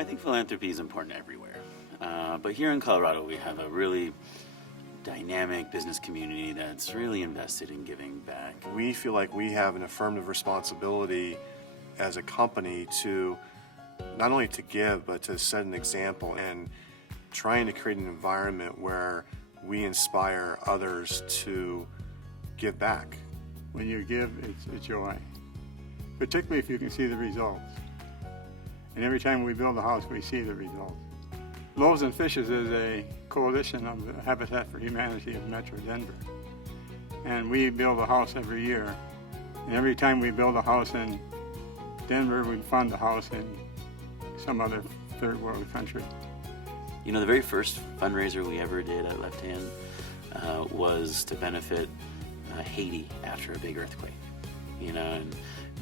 I think philanthropy is important everywhere. But here in Colorado, we have a really dynamic business community that's really invested in giving back. We feel like we have an affirmative responsibility as a company to not only to give, but to set an example and trying to create an environment where we inspire others to give back. When you give, it's a joy, particularly if you can see the results. And every time we build a house, we see the results. Loaves and Fishes is a coalition of the Habitat for Humanity of Metro Denver. And we build a house every year. And every time we build a house in Denver, we fund a house in some other third world country. You know, the very first fundraiser we ever did at Left Hand was to benefit Haiti after a big earthquake. You know, and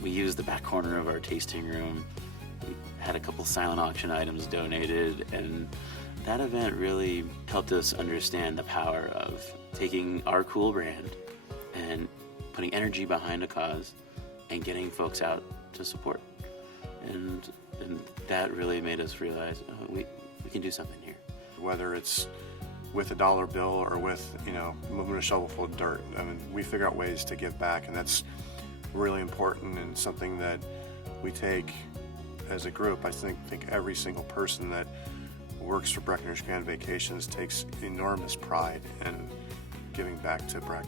we used the back corner of our tasting room. We had a couple silent auction items donated, and that event really helped us understand the power of taking our cool brand and putting energy behind a cause and getting folks out to support. And that really made us realize we can do something here. Whether it's with a dollar bill or with, moving a shovel full of dirt. I mean, we figure out ways to give back, and that's really important and something that we take as a group. I think every single person that works for Breckenridge Grand Vacations takes enormous pride in giving back to Breck.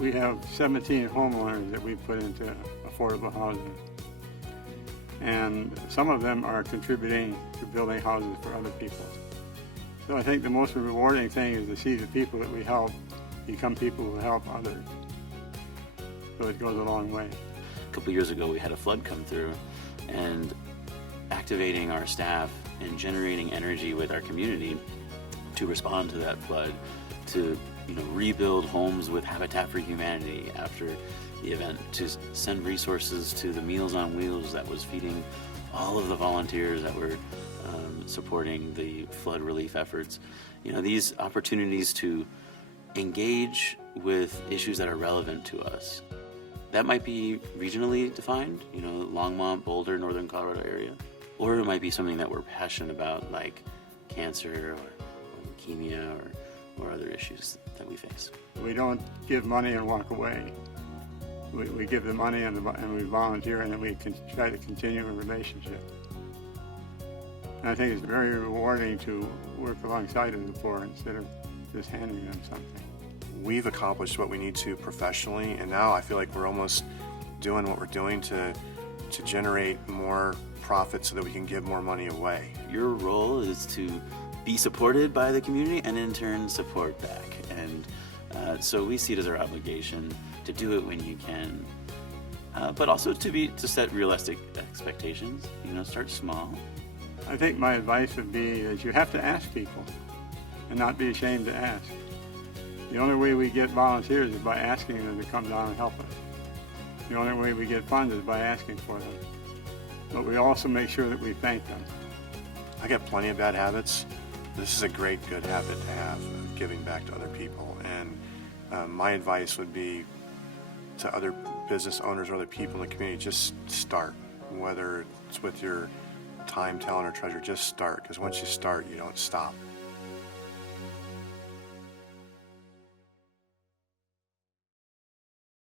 We have 17 homeowners that we put into affordable housing. And some of them are contributing to building houses for other people. So I think the most rewarding thing is to see the people that we help become people who help others. So it goes a long way. A couple years ago, we had a flood come through, and activating our staff and generating energy with our community to respond to that flood, to rebuild homes with Habitat for Humanity after the event, to send resources to the Meals on Wheels that was feeding all of the volunteers that were supporting the flood relief efforts. These opportunities to engage with issues that are relevant to us. That might be regionally defined, Longmont, Boulder, Northern Colorado area, or it might be something that we're passionate about, like cancer or leukemia or other issues that we face. We don't give money and walk away. We give the money and we volunteer, and then we can try to continue a relationship. And I think it's very rewarding to work alongside of the poor instead of just handing them something. We've accomplished what we need to professionally, and now I feel like we're almost doing what we're doing to generate more profit so that we can give more money away. Your role is to be supported by the community and in turn support back. And so we see it as our obligation to do it when you can, but also to set realistic expectations. Start small. I think my advice would be that you have to ask people and not be ashamed to ask. The only way we get volunteers is by asking them to come down and help us. The only way we get funds is by asking for them. But we also make sure that we thank them. I got plenty of bad habits. This is a great good habit to have, of giving back to other people. And my advice would be to other business owners or other people in the community, just start. Whether it's with your time, talent, or treasure, just start. Because once you start, you don't stop.